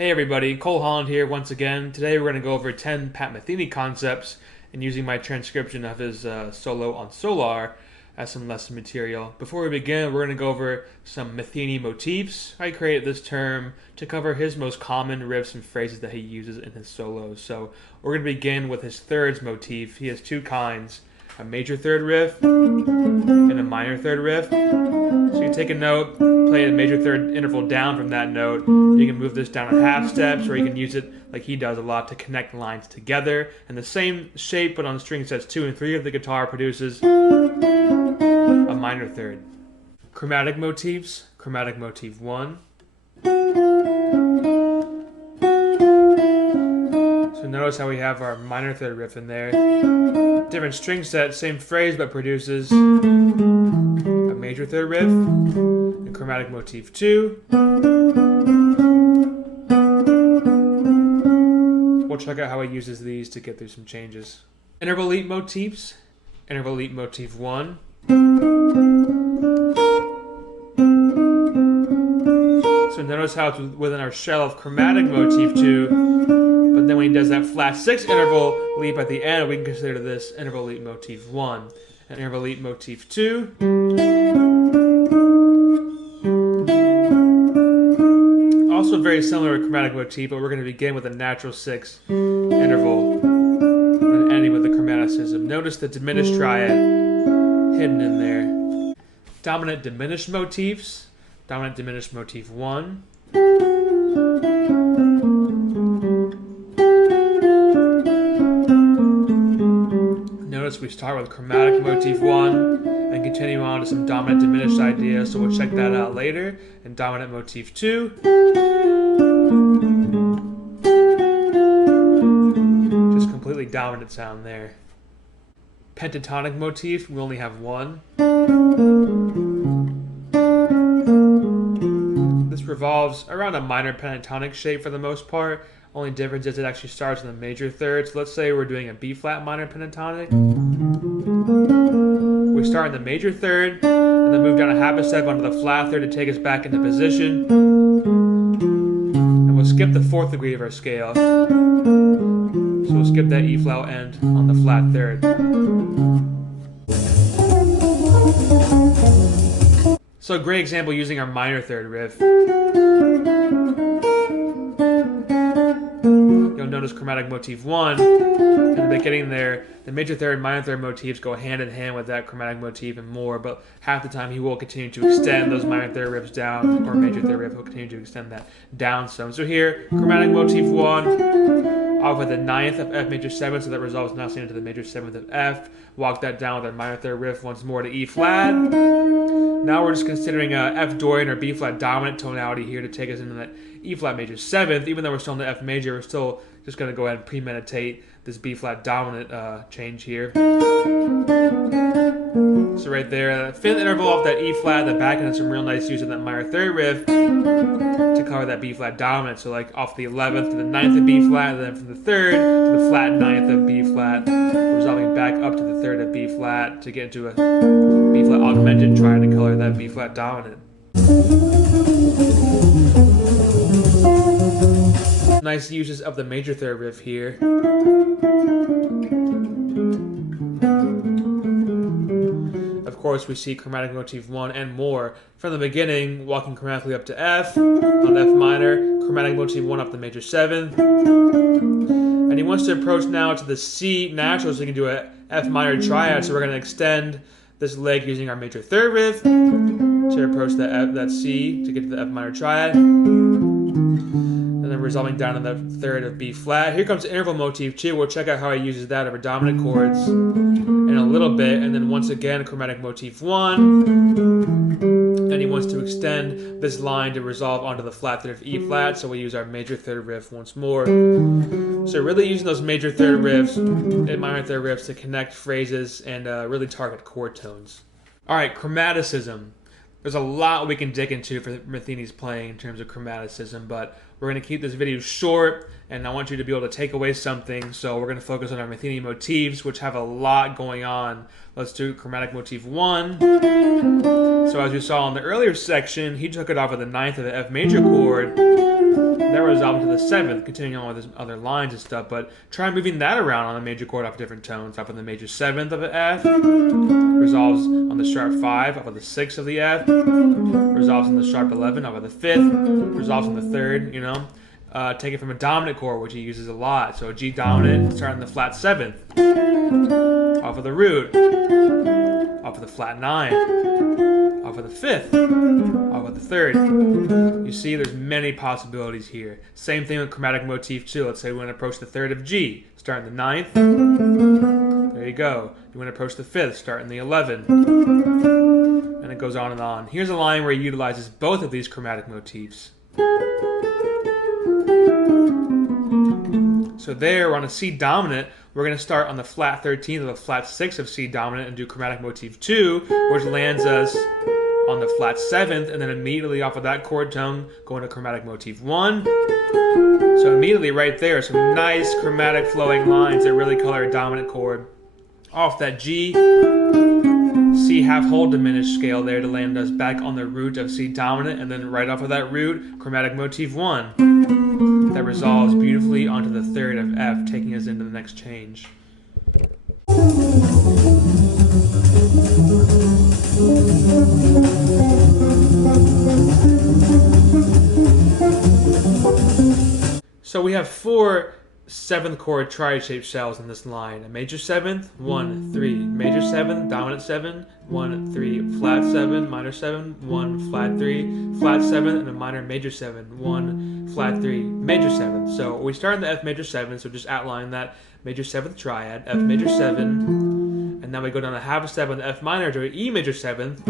Hey everybody, Holland here once again. Today we're going to go over 10 Pat Metheny concepts and using my transcription of his solo on Solar as some lesson material. Before we begin, we're going to go over some Metheny motifs. I created this term to cover his most common riffs and phrases that he uses in his solos. So we're going to begin with his thirds motif. He has two kinds, a major third riff and a minor third riff. So you take a note, play a major third interval down from that note. You can move this down in half steps, or you can use it like he does a lot to connect lines together. And the same shape, but on string sets 2 and 3 of the guitar produces a minor third. Chromatic motifs, chromatic motif 1. So notice how we have our minor third riff in there. Different string set, same phrase, but produces a major third riff. And chromatic motif 2. We'll check out how he uses these to get through some changes. Interval leap motifs. Interval leap motif 1. So notice how it's within our shell of chromatic motif 2, but then when he does that flat 6 interval leap at the end, we can consider this interval leap motif 1. And interval leap motif 2. Also very similar to chromatic motif, but we're going to begin with a natural 6 interval and ending with the chromaticism. Notice the diminished triad hidden in there. Dominant diminished motifs. Dominant diminished motif 1. Notice we start with chromatic motif 1 and continue on to some dominant diminished ideas, so we'll check that out later. And dominant motif 2. Just completely dominant sound there. Pentatonic motif, we only have 1. This revolves around a minor pentatonic shape for the most part. Only difference is it actually starts in the major third. So let's say we're doing a B flat minor pentatonic. We start in the major third and then move down a half a step onto the flat third to take us back into position. And we'll skip the 4th degree of our scale. So we'll skip that E flat end on the flat third. So a great example using our minor third riff. You'll notice chromatic motif 1. In the beginning there, the major third and minor third motifs go hand in hand with that chromatic motif and more, but half the time he will continue to extend those minor third riffs down, or major third riff will continue to extend that down some. So here, chromatic motif 1, off with the 9th of F major 7, so that resolves nicely into the major 7th of F. Walk that down with our minor third riff once more to E flat. Now we're just considering F Dorian or B flat dominant tonality here to take us into that E flat major 7th. Even though we're still in the F major, we're still just going to go ahead and premeditate this B flat dominant change here. So right there, 5th interval off that E flat, the back end has some real nice use of that minor third riff to cover that B flat dominant. So like off the 11th to the 9th of B flat, and then from the 3rd to the flat 9th of B flat, resolving back up to the 3rd of B flat to get into a B flat augmented, trying to color that B flat dominant. Nice uses of the major third riff here. Of course, we see chromatic motif 1 and more. From the beginning, walking chromatically up to F, on F minor, chromatic motif 1 up the major 7th. And he wants to approach now to the C natural, so he can do a F minor triad, so we're going to extend this leg using our major third riff to approach that C to get to the F minor triad. And then resolving down to the 3rd of B flat. Here comes the interval motif 2. We'll check out how he uses that over dominant chords in a little bit. And then once again, chromatic motif 1. And he wants to extend this line to resolve onto the flat 3rd of E flat. So we use our major third riff once more. So really using those major third riffs and minor third riffs to connect phrases and really target chord tones. Alright, chromaticism. There's a lot we can dig into for Metheny's playing in terms of chromaticism, but we're going to keep this video short, and I want you to be able to take away something, so we're going to focus on our Metheny motifs, which have a lot going on. Let's do chromatic motif 1. So as you saw in the earlier section, he took it off of the 9th of the F major chord, then resolved to the 7th, continuing on with his other lines and stuff, but try moving that around on the major chord off different tones. Off of the major 7th of the F, resolves on the sharp 5 off of the 6th of the F, resolves on the sharp 11 off of the 5th, resolves on the 3rd, you know. Take it from a dominant chord, which he uses a lot. So a G dominant, starting the flat 7th, off of the root, off of the flat 9, off of the 5th, off of the 3rd. You see, there's many possibilities here. Same thing with chromatic motif 2. Let's say we want to approach the 3rd of G, starting the 9th. There you go. You want to approach the 5th, starting the 11th. And it goes on and on. Here's a line where he utilizes both of these chromatic motifs. So there, we're on a C dominant. We're going to start on the flat 13th or the flat 6th of C dominant and do chromatic motif 2, which lands us on the flat 7th, and then immediately off of that chord tone, go into chromatic motif 1. So immediately right there, some nice chromatic flowing lines that really color a dominant chord. Off that G, C half whole diminished scale there to land us back on the root of C dominant, and then right off of that root, chromatic motif 1. That resolves beautifully onto the 3rd of F, taking us into the next change. So we have 4 7th chord triad-shaped shells in this line. A major 7th, 1, 3. Major 7th, dominant 7, 1, 3. Flat 7, minor 7, 1, flat 3. Flat 7, and a minor major 7, 1, flat 3, major 7. So we start in the F major 7, so just outline that major 7th triad, F major 7, and then we go down a half a step on the F minor to an E major 7th.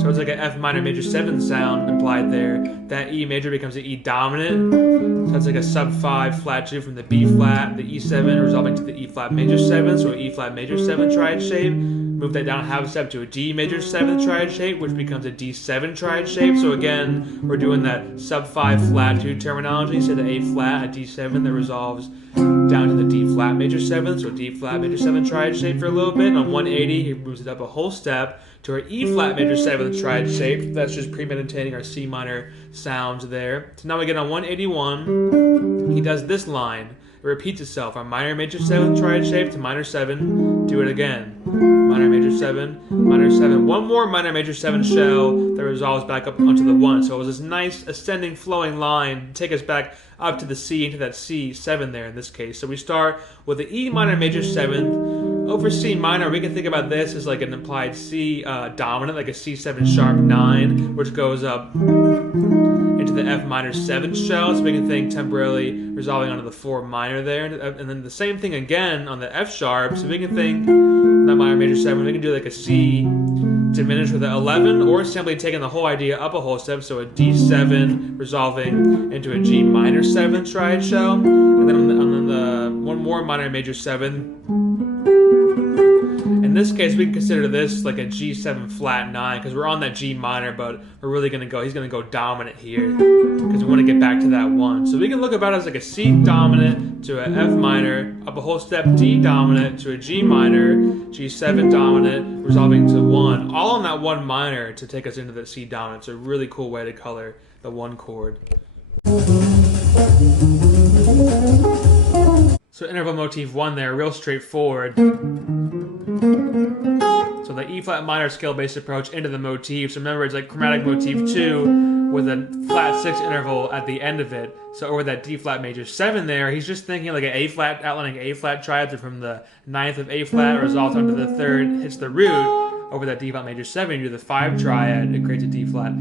So it's like an F minor major 7 sound implied there. That E major becomes an E dominant. So that's like a sub 5 flat 2 from the B flat, the E7 resolving to the E flat major 7, so an E flat major 7 triad shape. Move that down a half a step to a D major 7 triad shape, which becomes a D7 triad shape. So again, we're doing that sub 5 flat 2 terminology. So the A flat, a D7 that resolves down to the D flat major 7, so D flat major 7 triad shape for a little bit. And on 180, he moves it up a whole step to our E flat major 7 triad shape. That's just premeditating our C minor sounds there. So now we get on 181, he does this line. It repeats itself. Our minor major 7 triad shape to minor 7. Do it again. Minor major 7, minor 7. One more minor major 7 shell that resolves back up onto the 1. So it was this nice ascending flowing line to take us back up to the C, into that C7 there in this case. So we start with the E minor major 7th. Over C minor, we can think about this as like an implied C dominant, like a C7 sharp 9, which goes up into the F minor 7 shell, so we can think temporarily resolving onto the 4 minor there, and then the same thing again on the F sharp, so we can think that minor major 7, we can do like a C diminished with an 11, or simply taking the whole idea up a whole step, so a D7 resolving into a G minor 7 triad shell, and then on the one more minor major 7. In this case, we can consider this like a G7 flat 9 because we're on that G minor, but we're really going to go, he's going to go dominant here because we want to get back to that 1. So we can look about it as like a C dominant to an F minor, up a whole step D dominant to a G minor, G7 dominant, resolving to 1, all on that 1 minor to take us into the C dominant. It's a really cool way to color the 1 chord. So interval motif 1 there, real straightforward. So the E flat minor scale based approach into the motif. So remember, it's like chromatic motif 2 with a flat 6 interval at the end of it. So over that D flat major 7 there, he's just thinking like an A flat, outlining A flat triad from the 9th of A flat, resolves onto the 3rd, hits the root. Over that D flat major 7, you do the 5 triad, it creates a D flat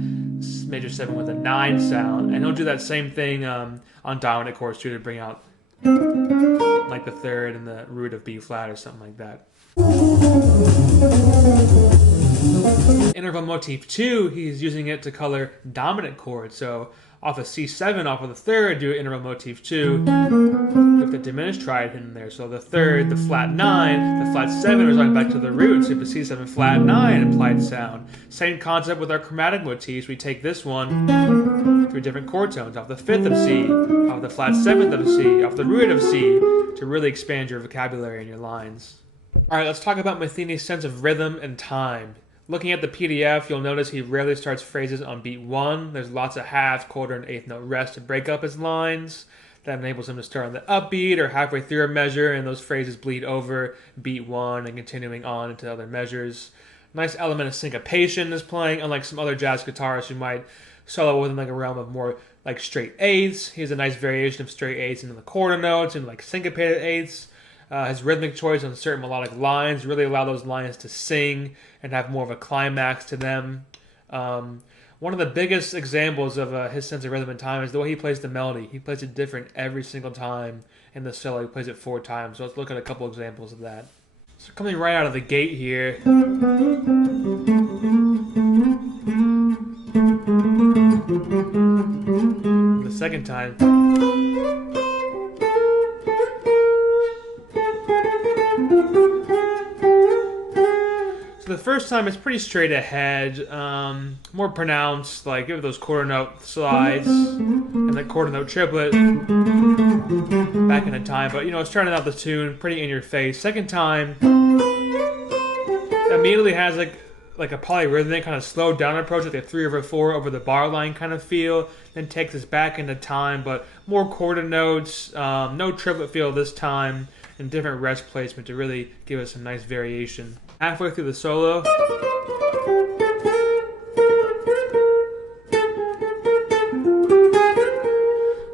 major 7 with a 9 sound. And he'll do that same thing on dominant chords too to bring out like the 3rd and the root of B flat or something like that. Interval motif 2, he's using it to color dominant chords. So off of C7, off of the 3rd, do interval motif 2 with the diminished triad hidden there. So the 3rd, the flat 9, the flat 7 is going back to the root. So you have the C7 flat 9 implied sound. Same concept with our chromatic motifs. We take this one through different chord tones, off the 5th of C, off the flat 7th of C, off the root of C, to really expand your vocabulary and your lines. Alright, letess talk about Metheny's sense of rhythm and time. Looking at the PDF, you'll notice he rarely starts phrases on beat 1. There's lots of half, quarter, and eighth note rests to break up his lines. That enables him to start on the upbeat or halfway through a measure, and those phrases bleed over beat 1 and continuing on into other measures. Nice element of syncopation is playing, unlike some other jazz guitarists who might solo within like a realm of more like straight eighths. He has a nice variation of straight eighths into the quarter notes and like syncopated eighths. His rhythmic choice on certain melodic lines really allow those lines to sing and have more of a climax to them. One of the biggest examples of his sense of rhythm and time is the way he plays the melody. He plays it different every single time in the solo. He plays it 4 times. So let's look at a couple examples of that. So coming right out of the gate here. The second time. So the first time it's pretty straight ahead, more pronounced, like give it those quarter note slides and the quarter note triplet back in the time. But you know, starting out the tune pretty in your face. Second time immediately has like a polyrhythmic kind of slowed down approach, like a 3/4 over the bar line kind of feel. Then takes us back into time, but more quarter notes, no triplet feel this time, and different rest placement to really give us some nice variation. Halfway through the solo,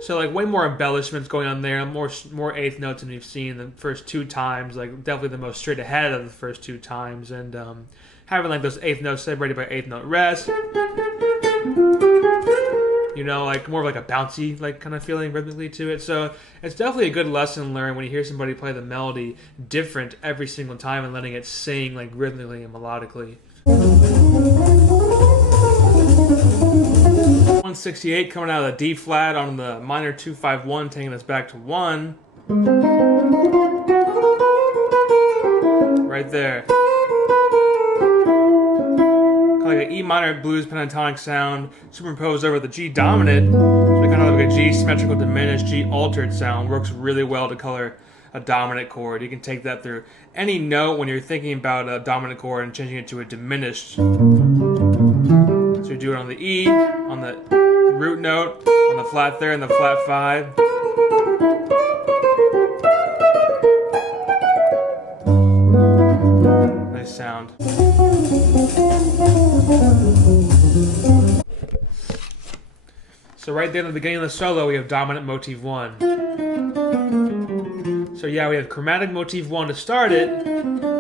so like way more embellishments going on there, more eighth notes than we've seen the first 2 times. Like definitely the most straight ahead of the first 2 times, and having like those eighth notes separated by eighth note rest. You know, like more of like a bouncy like kind of feeling rhythmically to it. So it's definitely a good lesson learned when you hear somebody play the melody different every single time and letting it sing like rhythmically and melodically. 168 coming out of the D flat on the minor 251, taking us back to 1. Right there. Like an E minor blues pentatonic sound superimposed over the G dominant, so we kind of have like a G symmetrical diminished, G altered sound. Works really well to color a dominant chord. You can take that through any note when you're thinking about a dominant chord and changing it to a diminished. So you do it on the E, on the root note, on the flat third, and the flat 5. Nice sound. So right there in the beginning of the solo, we have dominant motif 1. So yeah, we have chromatic motif 1 to start it,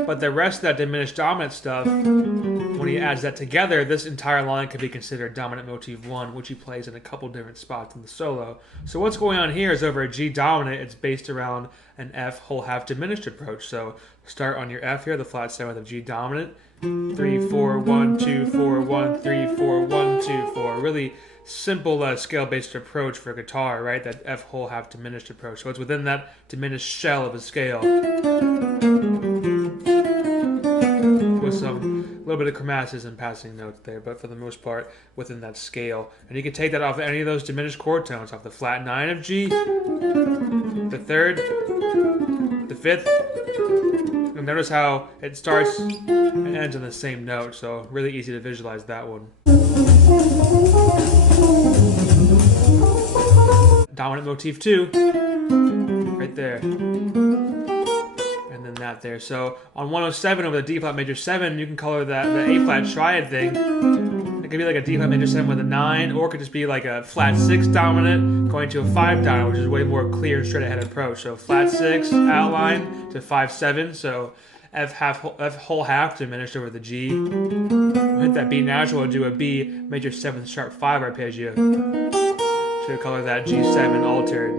but the rest of that diminished dominant stuff, when he adds that together, this entire line could be considered dominant motif 1, which he plays in a couple different spots in the solo. So what's going on here is over a G dominant, it's based around an F whole half diminished approach. So start on your F here, the flat 7th of G dominant, 3 4 1 2 4 1 3 4 1 2 4. Really simple scale-based approach for guitar, right? That F whole half diminished approach. So it's within that diminished shell of a scale, with some little bit of chromaticism passing notes there, but for the most part within that scale. And you can take that off any of those diminished chord tones, off the flat 9 of G, the 3rd, the 5th. And notice how it starts and ends on the same note, so really easy to visualize that one. Dominant motif 2, right there, and then that there. So on 107 over the D flat major 7, you can color that the A flat triad thing. It could be like a D flat major 7 with a 9, or it could just be like a flat 6 dominant going to a 5 dominant, which is a way more clear and straight ahead approach. So flat 6 outline to 5 7. So F whole half diminished over the G. We'll hit that B natural and do a B major 7th sharp 5 arpeggio. Should color that G7 altered.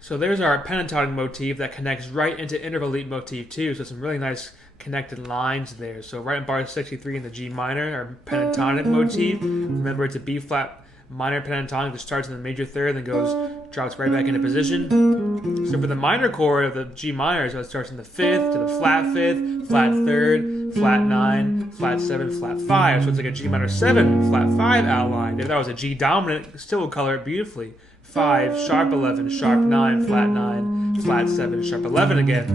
So there's our pentatonic motif that connects right into interval leap motif 2. So some really nice connected lines there. So right in bar 63 in the G minor, our pentatonic motif. Remember, it's a B flat minor pentatonic that starts in the major 3rd and drops right back into position. So for the minor chord of the G minor, so it starts in the 5th to the flat 5th, flat 3rd, flat 9, flat 7, flat 5. So it's like a G minor 7, flat 5 outline. If that was a G dominant, it still would color it beautifully. 5, sharp 11, sharp 9, flat 9, flat 7, sharp 11 again.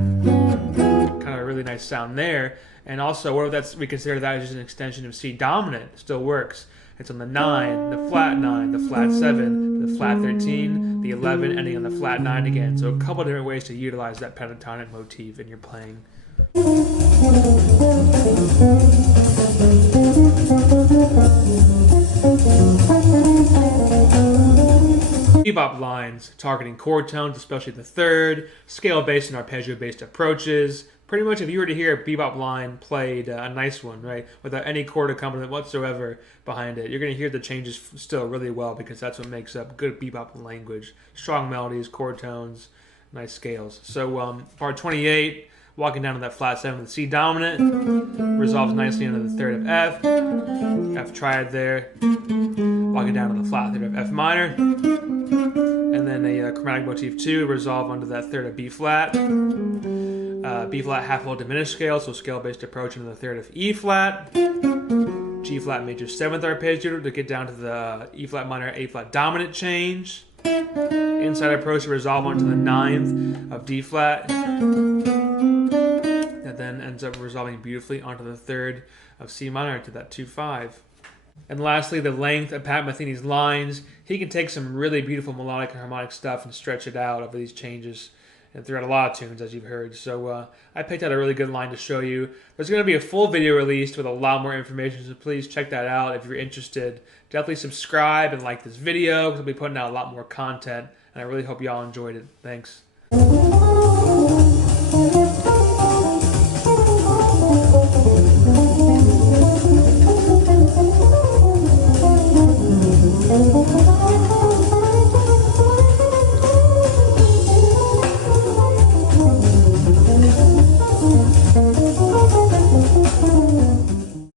Kind of a really nice sound there. And also, we consider that as just an extension of C dominant. It still works. It's on the 9, the flat 9, the flat 7, the flat 13, the 11, ending on the flat 9 again. So a couple different ways to utilize that pentatonic motif in your playing. Bebop lines targeting chord tones, especially the third, scale-based and arpeggio-based approaches. Pretty much if you were to hear a bebop line played, a nice one, right, without any chord accompaniment whatsoever behind it, you're going to hear the changes still really well because that's what makes up good bebop language. Strong melodies, chord tones, nice scales. So part 28, walking down to that flat 7 with C dominant, resolves nicely into the third of F, F triad there, walking down to the flat third of F minor, and then a chromatic motif 2, resolve onto that third of B flat, B flat half whole diminished scale, so scale-based approach into the third of E flat, G flat major 7th arpeggio to get down to the E flat minor A flat dominant change, inside approach to resolve onto the 9th of D flat, that then ends up resolving beautifully onto the third of C minor to that 2-5. And lastly, the length of Pat Metheny's lines. He can take some really beautiful melodic and harmonic stuff and stretch it out over these changes and throughout a lot of tunes, as you've heard. So I picked out a really good line to show you. There's going to be a full video released with a lot more information, so please check that out if you're interested. Definitely subscribe and like this video because I'll be putting out a lot more content, and I really hope y'all enjoyed it. Thanks.